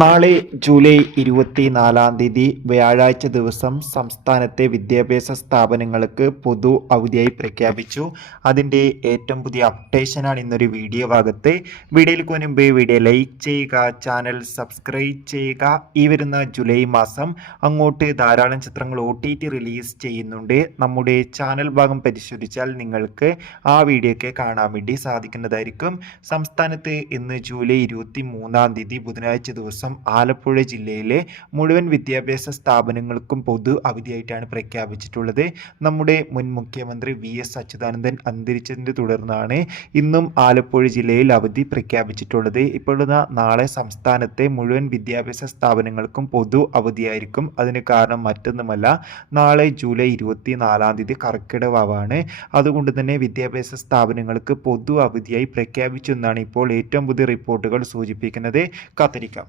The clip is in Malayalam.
നാളെ ജൂലൈ 24 വ്യാഴാഴ്ച ദിവസം സംസ്ഥാനത്തെ വിദ്യാഭ്യാസ സ്ഥാപനങ്ങൾക്ക് പൊതു അവധിയായി പ്രഖ്യാപിച്ചു. അതിൻ്റെ ഏറ്റവും പുതിയ അപ്ഡേഷനാണ് ഇന്നൊരു വീഡിയോ ഭാഗത്ത്. വീഡിയോയിൽ മുൻപ് വീഡിയോ ലൈക്ക് ചെയ്യുക, ചാനൽ സബ്സ്ക്രൈബ് ചെയ്യുക. ഈ വരുന്ന ജൂലൈ മാസം അങ്ങോട്ട് ധാരാളം ചിത്രങ്ങൾ OTT റിലീസ് ചെയ്യുന്നുണ്ട്. നമ്മുടെ ചാനൽ ഭാഗം പരിശോധിച്ചാൽ നിങ്ങൾക്ക് ആ വീഡിയോ ഒക്കെ കാണാൻ വേണ്ടി സാധിക്കുന്നതായിരിക്കും. സംസ്ഥാനത്ത് ഇന്ന് ജൂലൈ 23 ബുധനാഴ്ച ദിവസം ആലപ്പുഴ ജില്ലയിലെ മുഴുവൻ വിദ്യാഭ്യാസ സ്ഥാപനങ്ങൾക്കും പൊതു അവധിയായിട്ടാണ് പ്രഖ്യാപിച്ചിട്ടുള്ളത്. നമ്മുടെ മുൻ മുഖ്യമന്ത്രി VS അച്യുതാനന്ദൻ അന്തരിച്ചതിനെ തുടർന്നാണ് ഇന്നും ആലപ്പുഴ ജില്ലയിൽ അവധി പ്രഖ്യാപിച്ചിട്ടുള്ളത്. ഇപ്പോഴുള്ള നാളെ സംസ്ഥാനത്തെ മുഴുവൻ വിദ്യാഭ്യാസ സ്ഥാപനങ്ങൾക്കും പൊതു അവധിയായിരിക്കും. അതിന് കാരണം മറ്റൊന്നുമല്ല, നാളെ ജൂലൈ 24 കർക്കിടകവാവാണ്. അതുകൊണ്ട് തന്നെ വിദ്യാഭ്യാസ സ്ഥാപനങ്ങൾക്ക് പൊതു അവധിയായി പ്രഖ്യാപിച്ചു എന്നാണ് ഇപ്പോൾ ഏറ്റവും പുതിയ റിപ്പോർട്ടുകൾ സൂചിപ്പിക്കുന്നത്. കാത്തിരിക്കാം.